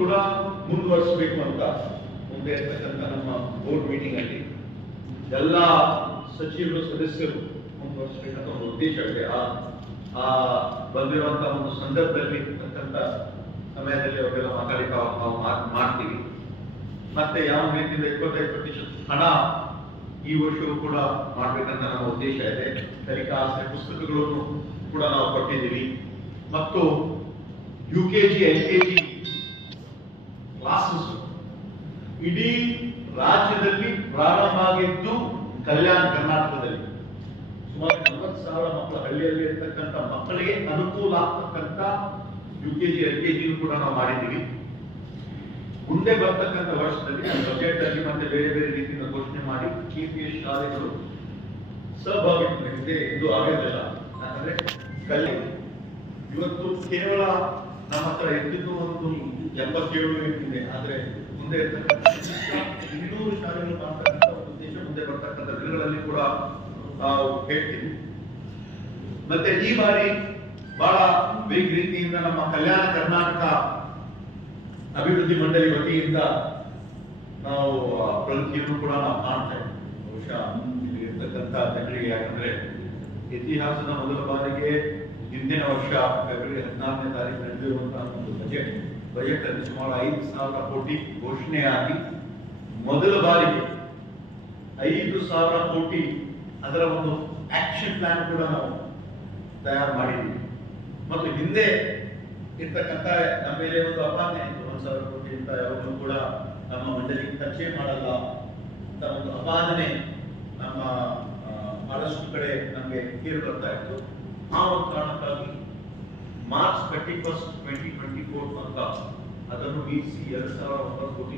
ಕೂಡ ಮುಂದುವರಿಸಬೇಕು ಅಂತ ಮುಂದೆ ಇರ್ತಕ್ಕಂಥ ನಮ್ಮ ಬೋರ್ಡ್ ಮೀಟಿಂಗ್ ಅಲ್ಲಿ ಎಲ್ಲ ಸಚಿವರು ಸದಸ್ಯರು ಮುಂದುವರಿಸಬೇಕಂತ ಒಂದು ಉದ್ದೇಶ ಇದೆ. ಆ ಬಂದಿರುವಂತಹ ಒಂದು ಸಂದರ್ಭದಲ್ಲಿ ಇರ್ತಕ್ಕಂಥ ಸಮಯದಲ್ಲಿ ಅವೆಲ್ಲ ಮಾತಾಡಿಕ ನಾವು ಮಾಡ್ತೀವಿ. ಮತ್ತೆ ಯಾವ ರೀತಿಯಿಂದ 25% ಹಣ ಈ ವರ್ಷವೂ ಕೂಡ ಮಾಡ್ಬೇಕಂತ ನಮ್ಮ ಉದ್ದೇಶ ಇದೆ. ಕಲಿಕಾ ಆಸರೆ ಪುಸ್ತಕಗಳನ್ನು ಕೂಡ ನಾವು ಕೊಟ್ಟಿದ್ದೀವಿ. ಮತ್ತು UKG LKG ಕ್ಲಾಸಸ್ ಇಡೀ ರಾಜ್ಯದಲ್ಲಿ ಪ್ರಾರಂಭ ಆಗಿದ್ದು ಕಲ್ಯಾಣ ಕರ್ನಾಟಕದಲ್ಲಿ ಸುಮಾರು 40,000 ಮಕ್ಕಳ ಹಳ್ಳಿಯಲ್ಲಿ ಇರ್ತಕ್ಕಂಥ ಮಕ್ಕಳಿಗೆ ಅನುಕೂಲ ಆಗ್ತಕ್ಕಂಥ UKG LKG ಕೂಡ ನಾವು ಮಾಡಿದ್ದೀವಿ. ಮುಂದೆ ಬರ್ತಕ್ಕಂಥ ವರ್ಷದಲ್ಲಿ ಬಜೆಟ್ ಅಲ್ಲಿ ಮತ್ತೆ ಬೇರೆ ಬೇರೆ ರೀತಿಯಿಂದ ಘೋಷಣೆ ಮಾಡಿ KPS ಶಾಲೆಗಳು ಸಹಭಾಗಿತ್ವ ಇದು ಆಗೋದಿಲ್ಲ. ಯಾಕಂದ್ರೆ ಇವತ್ತು ಕೇವಲ ನಮ್ಮ ಹತ್ರ ಎದ್ದಿದ್ದು ಒಂದು 77 ಇದೆ. ಆದ್ರೆ ಮುಂದೆ ಇರ್ತಕ್ಕಂಥ 200 ಶಾಲೆಗಳು ಮಾಡ್ತಕ್ಕಂಥ ಒಂದು ಉದ್ದೇಶ ಮುಂದೆ ಬರ್ತಕ್ಕಂಥ ದಿನಗಳಲ್ಲಿ ಕೂಡ ನಾವು ಹೇಳ್ತೀವಿ. ಮತ್ತೆ ಈ ಬಾರಿ ಬಹಳ ಬೇಗ ರೀತಿಯಿಂದ ನಮ್ಮ ಕಲ್ಯಾಣ ಕರ್ನಾಟಕ ಅಭಿವೃದ್ಧಿ ಮಂಡಳಿ ವತಿಯಿಂದ ನಾವು ಪ್ರಗತಿಯನ್ನು ಕೂಡ ನಾವು ಕಾಣ್ತೇವೆ. ಬಹುಶಃ ಇಲ್ಲಿ ಇರ್ತಕ್ಕಂಥ ಜನರಿಗೆ, ಯಾಕಂದ್ರೆ ಇತಿಹಾಸದ ಮೊದಲ ಬಾರಿಗೆ ಹಿಂದಿನ ವರ್ಷ ಫೆಬ್ರವರಿ 14ನೇ ತಾರೀಕು ನಡೆದಿರುವಂತಹ ಒಂದು ಬಜೆಟ್ ಅಲ್ಲಿ ಸುಮಾರು 5,000 ಕೋಟಿ ಘೋಷಣೆಯಾಗಿ ಮೊದಲ ಬಾರಿಗೆ 5,000 ಕೋಟಿ ಅದರ ಒಂದು ಆಕ್ಷನ್ ಪ್ಲಾನ್ ಕೂಡ ನಾವು ತಯಾರು ಮಾಡಿದ್ದೀವಿ. ಮತ್ತು ಹಿಂದೆ ಇರ್ತಕ್ಕಂಥ ನಮ್ಮ ಮೇಲೆ ಒಂದು ಅಪಾದನೆ ಇತ್ತು, 1,000 ಕೋಟಿ ಅಂತ ಯಾವಾಗಲೂ ಕೂಡ ನಮ್ಮ ಮಂಡಳಿಗೆ ಖರ್ಚೆ ಮಾಡಲ್ಲ ಅಂತ ಒಂದು ಅಪಾದನೆ ನಮ್ಮ ಬಹಳಷ್ಟು ಕಡೆ ನಮಗೆ ಕೇಳಿ ಬರ್ತಾ ಇತ್ತು. ಆ ಒಂದು ಕಾರಣಕ್ಕಾಗಿ ಮಾರ್ಚ್ 31, 2024 ಅಂತ ಅದನ್ನು ಮೀರಿಸಿ 2,009 ಕೋಟಿ